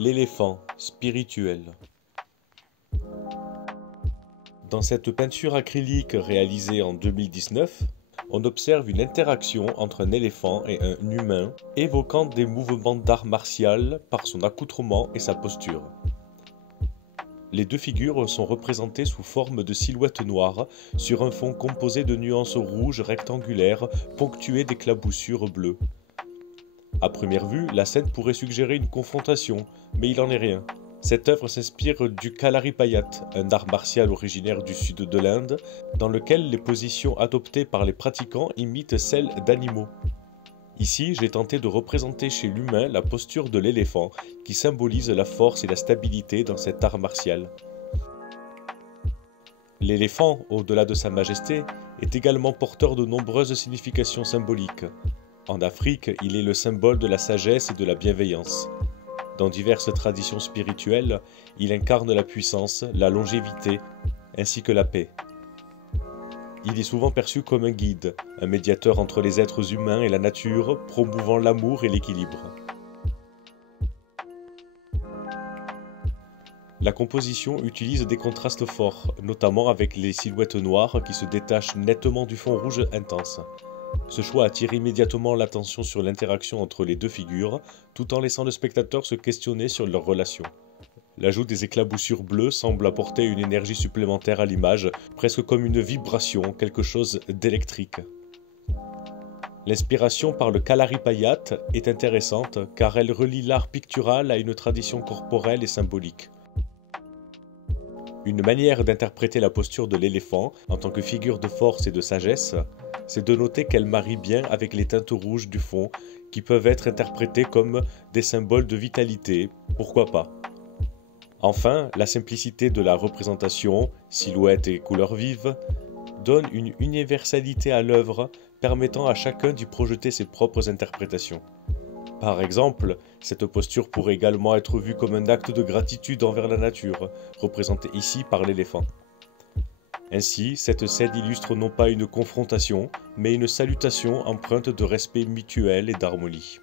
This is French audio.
L'éléphant spirituel. Dans cette peinture acrylique réalisée en 2019, on observe une interaction entre un éléphant et un humain, évoquant des mouvements d'art martial par son accoutrement et sa posture. Les deux figures sont représentées sous forme de silhouettes noires sur un fond composé de nuances rouges rectangulaires ponctuées d'éclaboussures bleues. À première vue, la scène pourrait suggérer une confrontation, mais il n'en est rien. Cette œuvre s'inspire du Kalaripayat, un art martial originaire du sud de l'Inde, dans lequel les positions adoptées par les pratiquants imitent celles d'animaux. Ici, j'ai tenté de représenter chez l'humain la posture de l'éléphant, qui symbolise la force et la stabilité dans cet art martial. L'éléphant, au-delà de sa majesté, est également porteur de nombreuses significations symboliques. En Afrique, il est le symbole de la sagesse et de la bienveillance. Dans diverses traditions spirituelles, il incarne la puissance, la longévité, ainsi que la paix. Il est souvent perçu comme un guide, un médiateur entre les êtres humains et la nature, promouvant l'amour et l'équilibre. La composition utilise des contrastes forts, notamment avec les silhouettes noires qui se détachent nettement du fond rouge intense. Ce choix attire immédiatement l'attention sur l'interaction entre les deux figures, tout en laissant le spectateur se questionner sur leur relation. L'ajout des éclaboussures bleues semble apporter une énergie supplémentaire à l'image, presque comme une vibration, quelque chose d'électrique. L'inspiration par le Kalaripayat est intéressante car elle relie l'art pictural à une tradition corporelle et symbolique. Une manière d'interpréter la posture de l'éléphant en tant que figure de force et de sagesse, c'est de noter qu'elle marie bien avec les teintes rouges du fond qui peuvent être interprétées comme des symboles de vitalité, pourquoi pas. Enfin, la simplicité de la représentation, silhouettes et couleurs vives, donne une universalité à l'œuvre permettant à chacun d'y projeter ses propres interprétations. Par exemple, cette posture pourrait également être vue comme un acte de gratitude envers la nature, représenté ici par l'éléphant. Ainsi, cette scène illustre non pas une confrontation, mais une salutation empreinte de respect mutuel et d'harmonie.